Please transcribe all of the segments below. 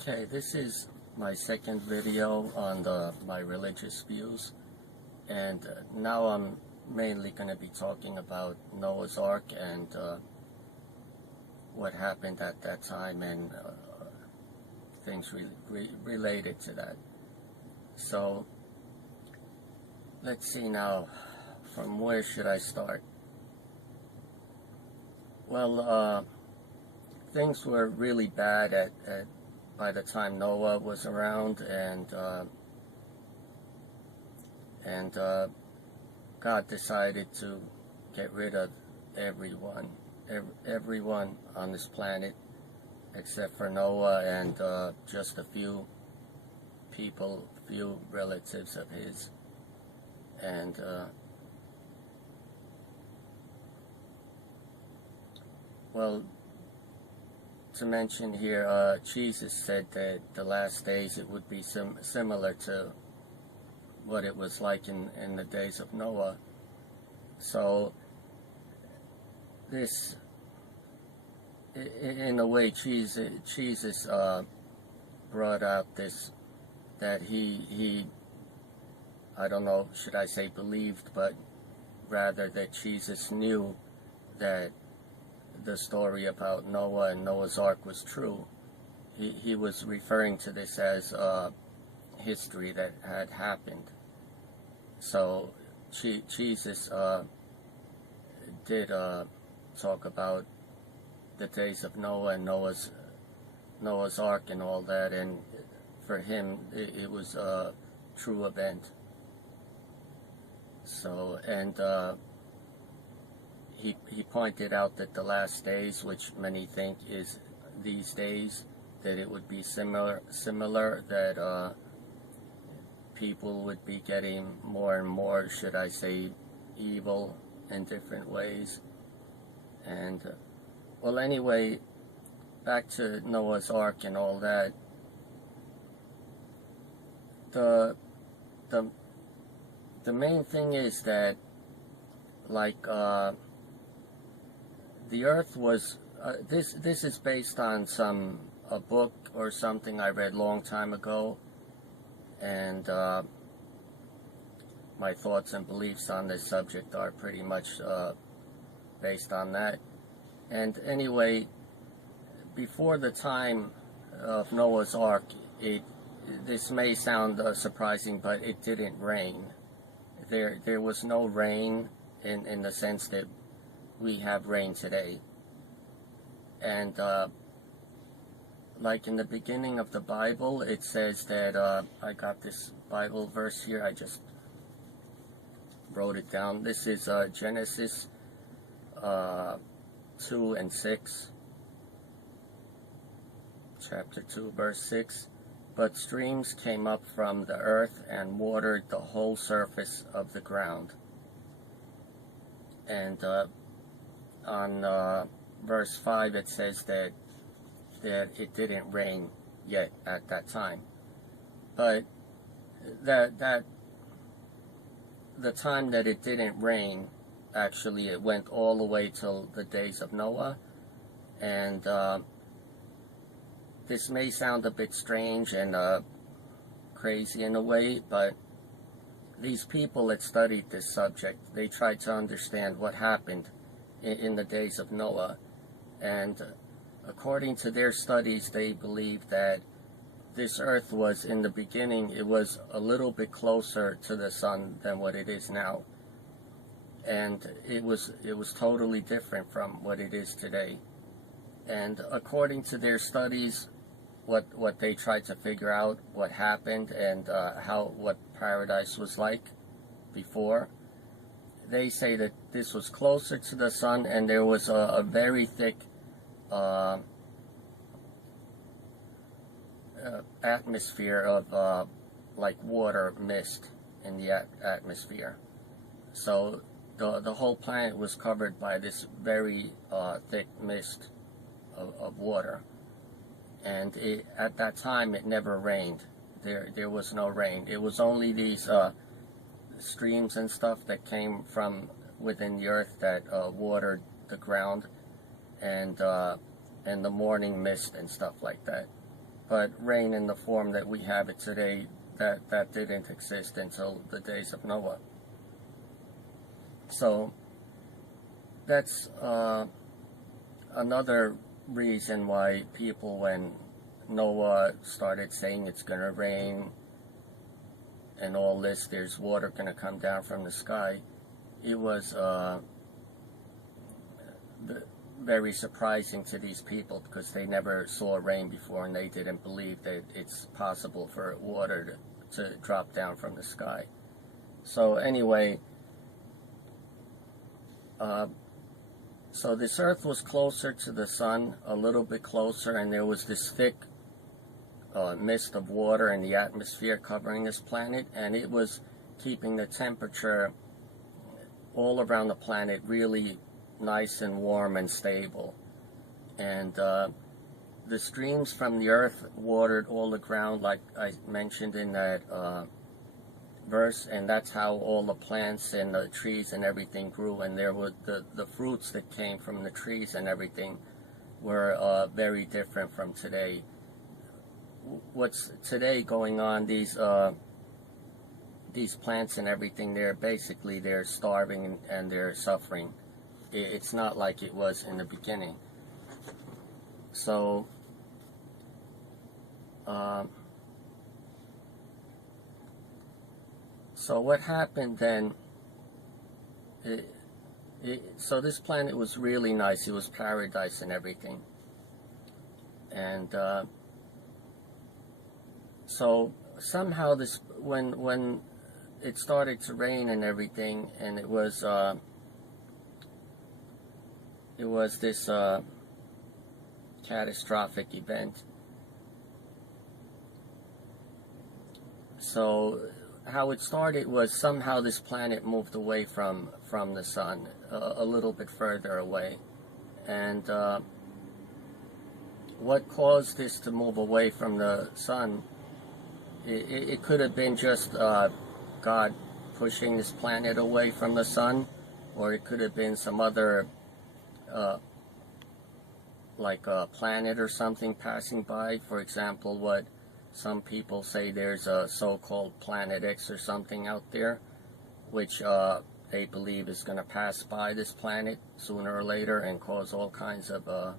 Okay, this is my second video on my religious views, and now I'm mainly going to be talking about Noah's Ark and what happened at that time and things related to that. So, let's see now, from where should I start? Well, things were really bad by the time Noah was around, and God decided to get rid of everyone on this planet except for Noah and just a few people, few relatives of his. And well, to mention here, Jesus said that the last days it would be similar to what it was like in the days of Noah. So this, in a way, Jesus brought out this, that he I don't know, should I say believed, but rather that Jesus knew that the story about Noah and Noah's Ark was true. He was referring to this as history that had happened. So Jesus did talk about the days of Noah and Noah's Ark and all that, and for him it was a true event. So, and he pointed out that the last days, which many think is these days, that it would be similar, that people would be getting more and more, should I say, evil in different ways. And, well, anyway, back to Noah's Ark and all that. The main thing is that, like, the earth was, this is based on a book or something I read long time ago, and my thoughts and beliefs on this subject are pretty much based on that. And anyway, before the time of Noah's Ark, this may sound surprising, but it didn't rain. There was no rain in the sense that we have rain today. And like in the beginning of the Bible, it says that, I got this Bible verse here, I just wrote it down. This is Genesis 2 and 6, chapter 2, verse 6. But streams came up from the earth and watered the whole surface of the ground. And on verse 5 it says that it didn't rain yet at that time. But the time that it didn't rain, actually it went all the way till the days of Noah. And this may sound a bit strange and crazy in a way, but these people that studied this subject, they tried to understand what happened in the days of Noah. And according to their studies, they believe that this earth was, in the beginning, it was a little bit closer to the sun than what it is now. And it was totally different from what it is today. And according to their studies, what they tried to figure out what happened and what paradise was like before, they say that this was closer to the sun, and there was a very thick atmosphere of like water mist in the atmosphere. So the whole planet was covered by this very thick mist of water. And at that time it never rained. There was no rain. It was only these streams and stuff that came from within the earth that watered the ground, and the morning mist and stuff like that. but rain in the form that we have it today, that didn't exist until the days of Noah. So that's another reason why people, when Noah started saying it's going to rain and all this, there's water going to come down from the sky, it was very surprising to these people, because they never saw rain before and they didn't believe that it's possible for water to drop down from the sky. So anyway, so this earth was closer to the sun, a little bit closer, and there was this thick mist of water in the atmosphere covering this planet, and it was keeping the temperature all around the planet really nice and warm and stable. And the streams from the earth watered all the ground, like I mentioned in that verse, and that's how all the plants and the trees and everything grew. And there were the fruits that came from the trees and everything were very different from today. What's today going on, these plants and everything, they're starving and they're suffering. It's not like it was in the beginning. So so what happened then, so this planet was really nice. It was paradise and everything. And so somehow this, when it started to rain and everything, and it was this catastrophic event. So how it started was, somehow this planet moved away from the sun, a little bit further away. And what caused this to move away from the sun, it could have been just God pushing this planet away from the sun, or it could have been some other like a planet or something passing by. For example, what some people say, there's a so-called Planet X or something out there, which they believe is going to pass by this planet sooner or later and cause all kinds of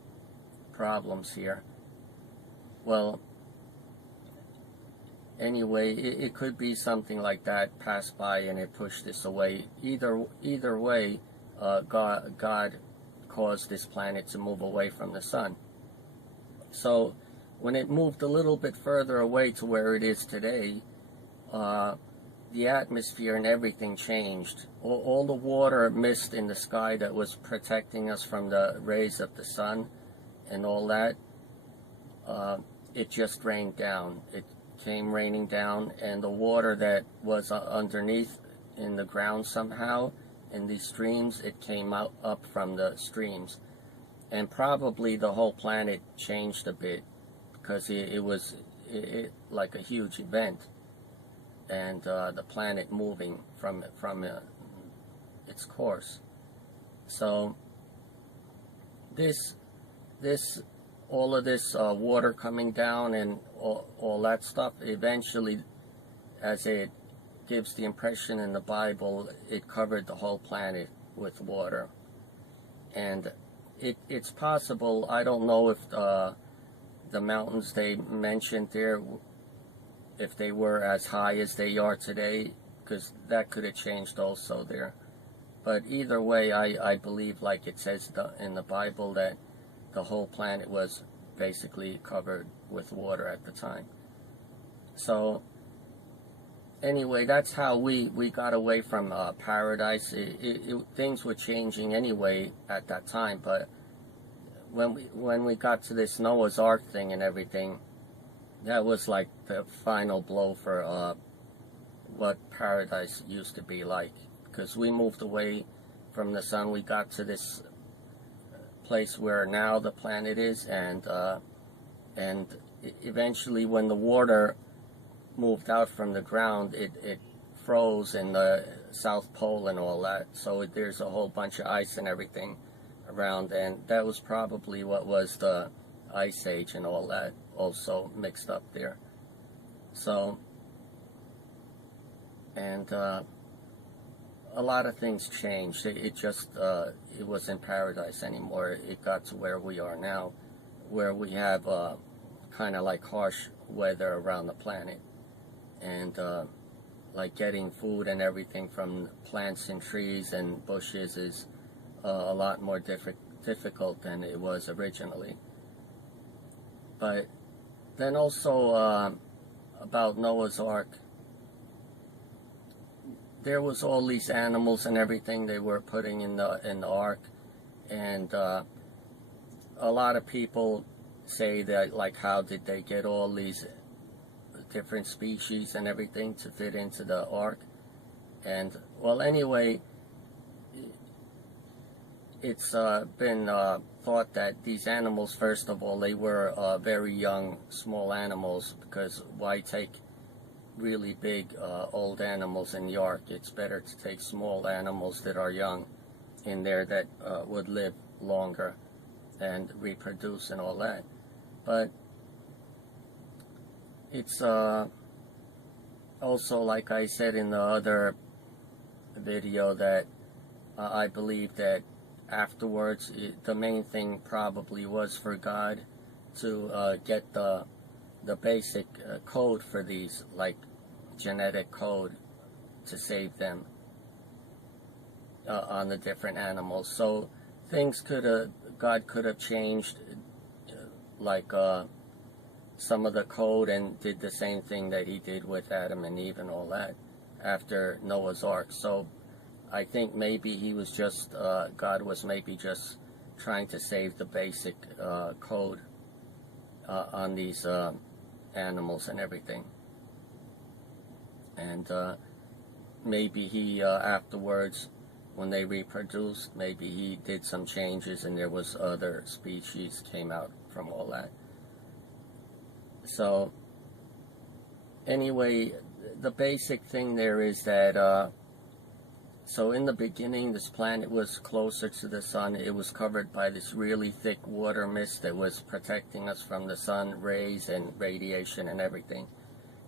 problems here. Well, anyway, it could be something like that, pass by and it pushed this away. Either way, God caused this planet to move away from the sun. So when it moved a little bit further away to where it is today, the atmosphere and everything changed. All the water, mist in the sky that was protecting us from the rays of the sun and all that, it just rained down. It came raining down, and the water that was underneath in the ground somehow, in these streams, it came out up from the streams. And probably the whole planet changed a bit, because it was like a huge event, and the planet moving from its course. So all of this water coming down and all that stuff, eventually, as it gives the impression in the Bible, it covered the whole planet with water. And it's possible, I don't know if the mountains they mentioned there, if they were as high as they are today, because that could have changed also there. But either way, I believe, like it says in the Bible, that the whole planet was basically covered with water at the time. So anyway, that's how we got away from paradise. Things were changing anyway at that time, but when we got to this Noah's Ark thing and everything, that was like the final blow for what paradise used to be like. Because we moved away from the sun, we got to this place where now the planet is, and eventually, when the water moved out from the ground, it froze in the South Pole and all that. So there's a whole bunch of ice and everything around, and that was probably what was the Ice Age and all that also mixed up there. So, and a lot of things changed. It just, it wasn't paradise anymore. It got to where we are now, where we have kind of like harsh weather around the planet. And like getting food and everything from plants and trees and bushes is a lot more difficult than it was originally. But then also about Noah's Ark, there was all these animals and everything they were putting in the ark, and a lot of people say that, like, how did they get all these different species and everything to fit into the ark? And well, anyway, it's been thought that these animals, first of all, they were very young, small animals, because why take really big old animals in the ark? It's better to take small animals that are young in there that would live longer and reproduce and all that. But it's also, like I said in the other video, that I believe that afterwards the main thing probably was for God to get the basic code for these, like genetic code, to save them on the different animals. So things God could have changed, like some of the code, and did the same thing that he did with Adam and Eve and all that after Noah's Ark. So I think maybe he was just, God was maybe just trying to save the basic code on these animals and everything. And maybe he, afterwards, when they reproduced, maybe he did some changes and there was other species came out from all that. So, anyway, the basic thing there is that, so in the beginning, this planet was closer to the sun. It was covered by this really thick water mist that was protecting us from the sun rays and radiation and everything.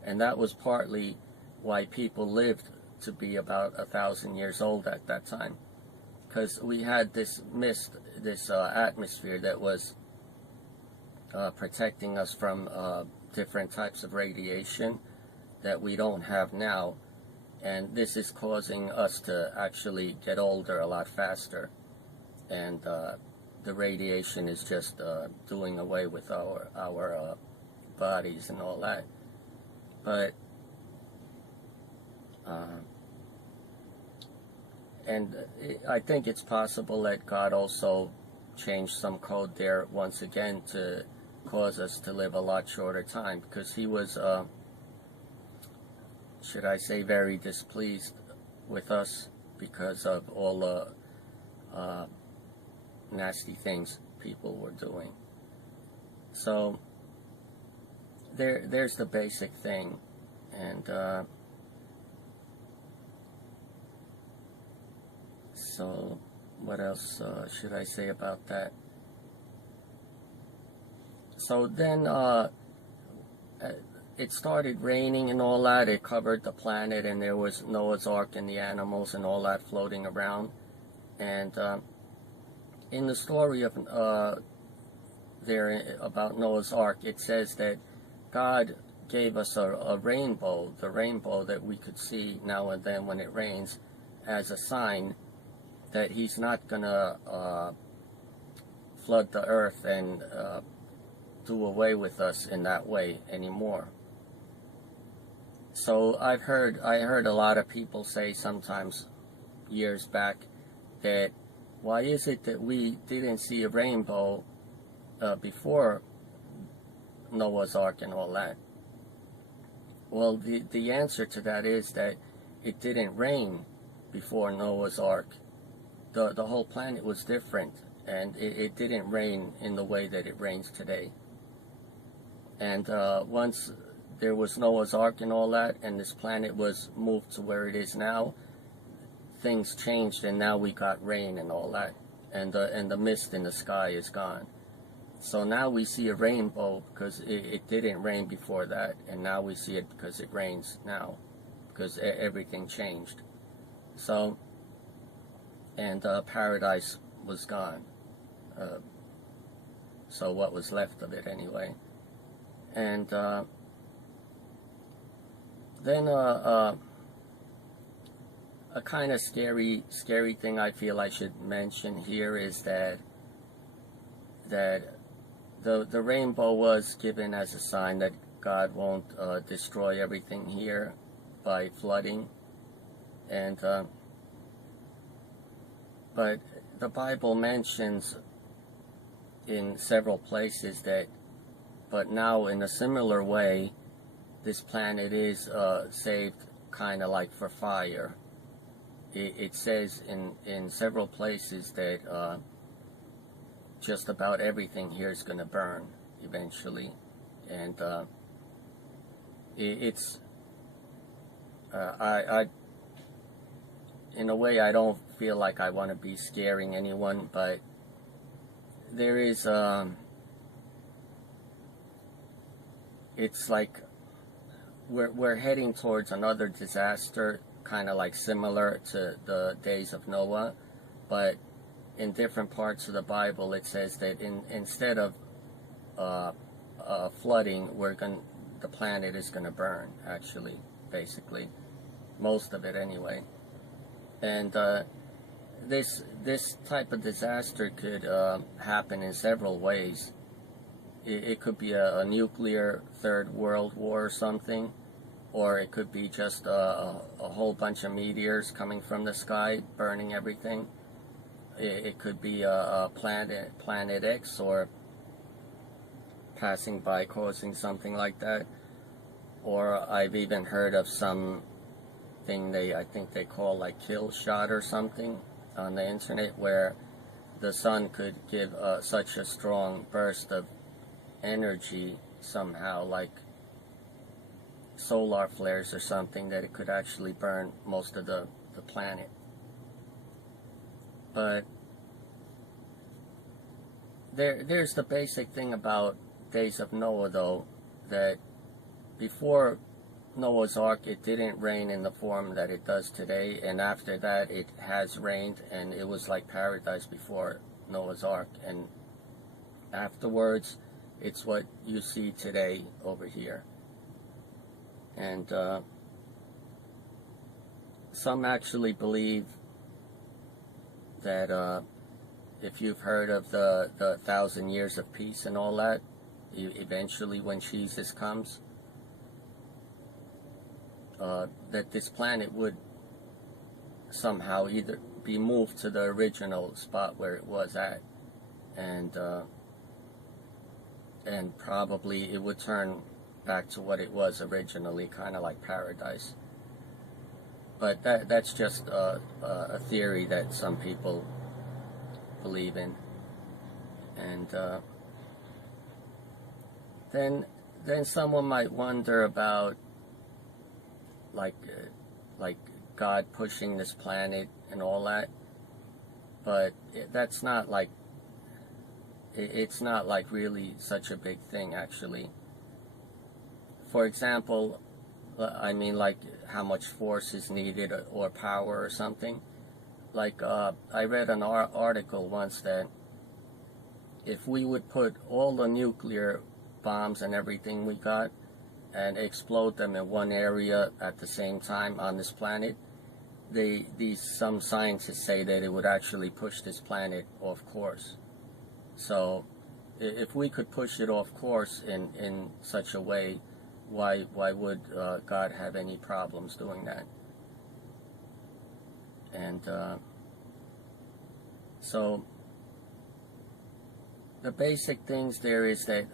And that was partly why people lived to be about 1,000 years old at that time. Because we had this mist, this atmosphere that was protecting us from different types of radiation that we don't have now. And this is causing us to actually get older a lot faster. And the radiation is just doing away with our bodies and all that. But and I think it's possible that God also changed some code there once again to cause us to live a lot shorter time, because he was, should I say, very displeased with us because of all the nasty things people were doing. So there's the basic thing. And so what else should I say about that? So then it started raining and all that. It covered the planet, and there was Noah's Ark and the animals and all that floating around. And in the story of there about Noah's Ark, it says that God gave us a rainbow, the rainbow that we could see now and then when it rains, as a sign that he's not going to flood the earth and do away with us in that way anymore. So I heard a lot of people say sometimes years back that why is it that we didn't see a rainbow before Noah's Ark and all that? Well, the answer to that is that it didn't rain before Noah's Ark. The whole planet was different, and it didn't rain in the way that it rains today. And once there was Noah's Ark and all that, and this planet was moved to where it is now, things changed, and now we got rain and all that, and the mist in the sky is gone. So now we see a rainbow because it didn't rain before that, and now we see it because it rains now, because everything changed. So, and paradise was gone. So what was left of it anyway. And then a kind of scary thing I feel I should mention here is that the rainbow was given as a sign that God won't destroy everything here by flooding, and but the Bible mentions in several places that, but now in a similar way, this planet is saved kind of like for fire. It says in several places that just about everything here is going to burn eventually, and it's I in a way I don't feel like I want to be scaring anyone, but there is it's like we're heading towards another disaster, kind of like similar to the days of Noah, but in different parts of the Bible it says that instead of flooding, the planet is going to burn, actually, basically, most of it anyway. And this type of disaster could happen in several ways. It could be a nuclear third world war or something, or it could be just a whole bunch of meteors coming from the sky burning everything. It could be a planet X or passing by causing something like that. Or I've even heard of something I think they call like kill shot or something on the internet, where the sun could give such a strong burst of energy somehow, like solar flares or something, that it could actually burn most of the planet. But there's the basic thing about days of Noah, though, that before Noah's Ark it didn't rain in the form that it does today, and after that it has rained, and it was like paradise before Noah's Ark, and afterwards it's what you see today over here. And some actually believe that if you've heard of the 1,000 years of peace and all that, eventually when Jesus comes, that this planet would somehow either be moved to the original spot where it was at, and probably it would turn back to what it was originally, kind of like paradise. But that's just a theory that some people believe in. And then someone might wonder about like God pushing this planet and all that, but that's not like, it's not like really such a big thing, actually. For example, I mean, like how much force is needed or power or something. Like I read an article once that if we would put all the nuclear bombs and everything we got and explode them in one area at the same time on this planet, some scientists say that it would actually push this planet off course. So if we could push it off course in such a way, why would God have any problems doing that? And so the basic things there is that,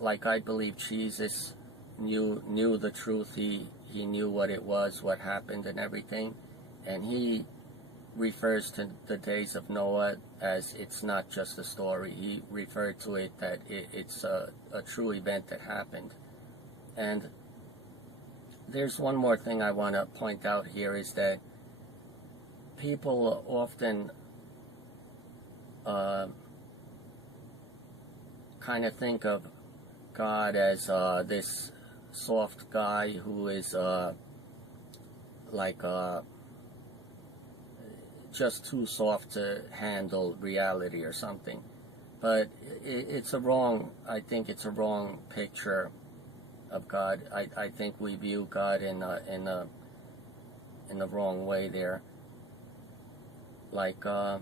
like, I believe Jesus knew the truth. He knew what it was, what happened and everything, and he refers to the days of Noah as it's not just a story. He referred to it that it's a true event that happened. And there's one more thing I want to point out here, is that people often kind of think of God as this soft guy who is like just too soft to handle reality or something. But it's a wrong, I think it's a wrong picture of God. I think we view God in the wrong way there. Like, hi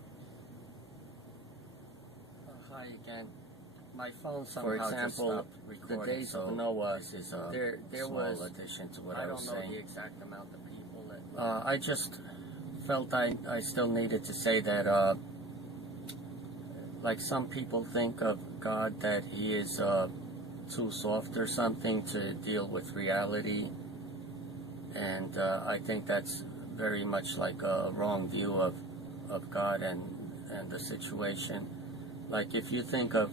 again. My phone somehow, for example, the days of Noah, there was addition to what I was saying. I don't know the exact amount of people that. I just felt I still needed to say that. Like some people think of God that he is too soft or something to deal with reality, and I think that's very much like a wrong view of God and the situation. Like if you think of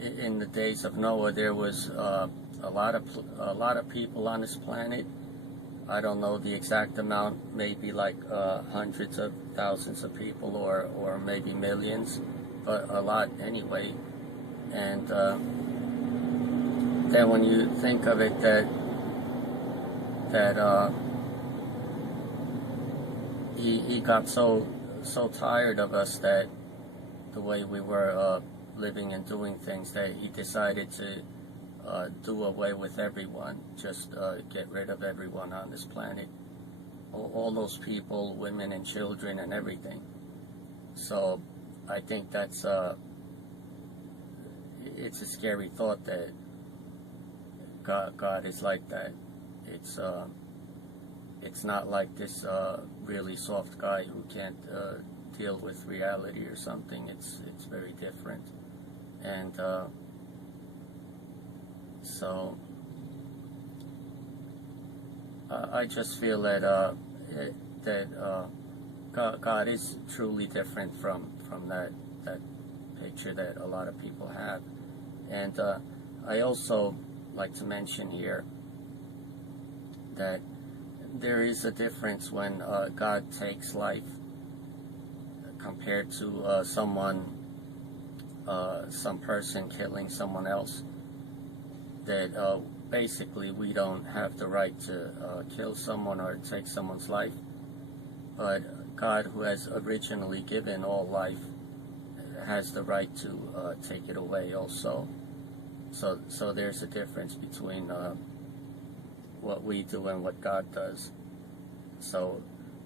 in the days of Noah, there was a lot of people on this planet. I don't know the exact amount, maybe like hundreds of thousands of people or maybe millions, but a lot anyway. And then when you think of it that he got so tired of us, that the way we were living and doing things, that he decided to do away with everyone, just get rid of everyone on this planet, all those people, women and children and everything. So I think that's it's a scary thought that God is like that. It's not like this really soft guy who can't deal with reality or something. It's very different. And so I just feel that God is truly different from that picture that a lot of people have. And I also like to mention here that there is a difference when God takes life compared to some person killing someone else. That basically we don't have the right to kill someone or take someone's life, but God, who has originally given all life, has the right to take it away also. So there's a difference between what we do and what God does. So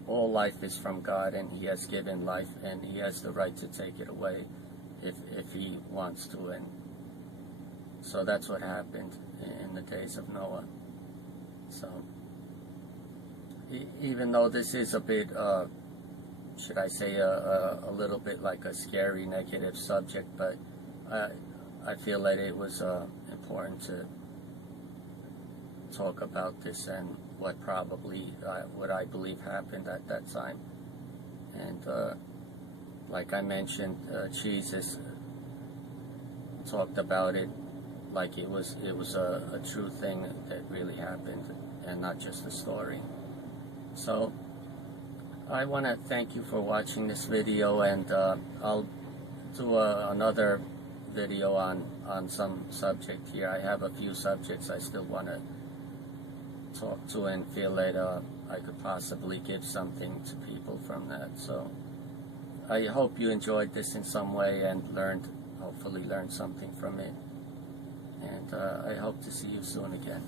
all life is from God, and he has given life, and he has the right to take it away if he wants to. And so that's what happened in the days of Noah. So even though this is a bit, should I say, a little bit like a scary negative subject, but I feel that it was important to talk about this and what I believe happened at that time. And like I mentioned, Jesus talked about it like it was a true thing that really happened and not just a story. So I want to thank you for watching this video, and I'll do another video on some subject here. I have a few subjects I still want to talk to and feel that I could possibly give something to people from that. So I hope you enjoyed this in some way and hopefully learned something from it. And I hope to see you soon again.